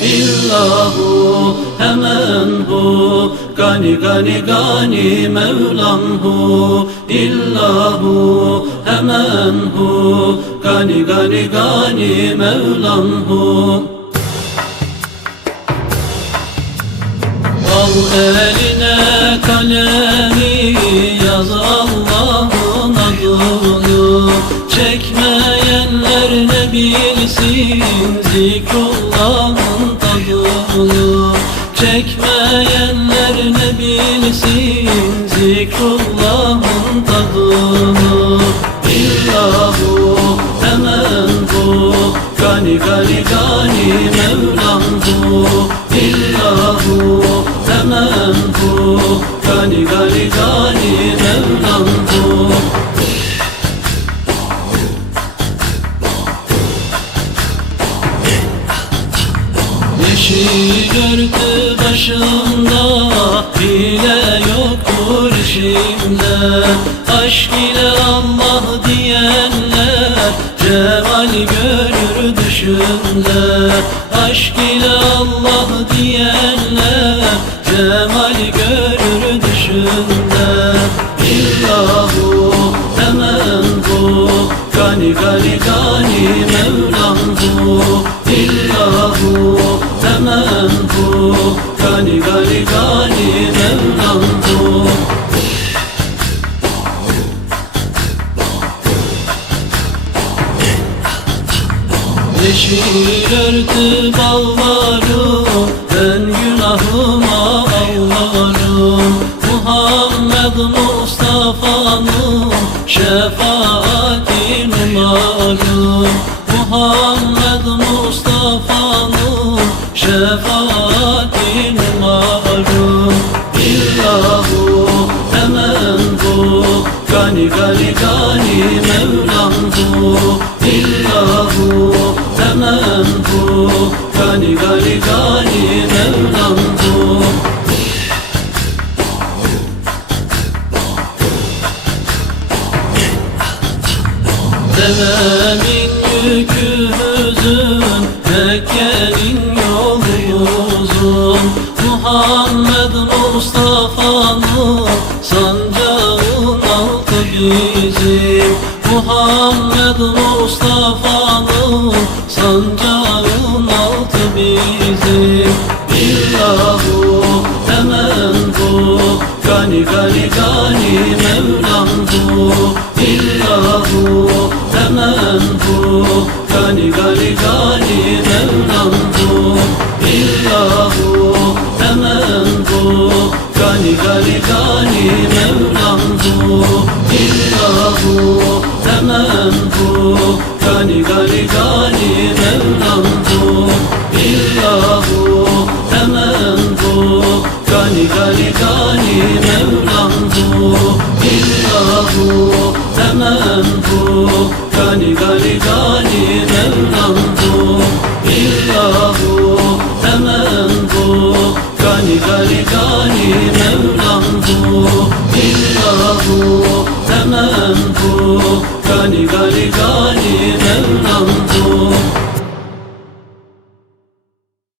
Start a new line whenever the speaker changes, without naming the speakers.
İllahu hemen hu. Gani gani gani Mevlam hu. İllahu hemen hu. Gani gani gani Mevlam hu. Al eline kalemi yaz Allah'ın adını Çekmeyenler ne bilsin zikrullahın Çekmeyenler ne bilsin zikrullahın tadını. İllahu hemen bu Gani gani gani Mevlam bu Yeşil örtü başında Hile yoktur işimde Aşk ile Allah diyenler Cemal görür düşümde Aşk ile Allah diyenler Cemal görür düşümde İllahu hemen bu. Gani gani gani Gani gani gani Mevlam bu. Yeşil örtü ballarım Ben günahıma ağlarım. Muhammed Mustafa'nın Şefaati umarım Muhammed Mustafa'nın Şefaati Gani gani Mevlam bu İllahu hemen bu. Gani gani gani Mevlam bu. Devemin yükü Mustafa'nın Sancağın altı bizim İllahu hemen bu. Gani gani gani Mevlam bu. İllahu hemen bu. Gani gani gani Mevlam bu. İllahu hemen bu. Gani gani gani Mevlam bu. İllahu hemen bu Gani gani gani Mevlam bu İllahu hemen bu Gani gani gani Mevlam bu İllahu hemen bu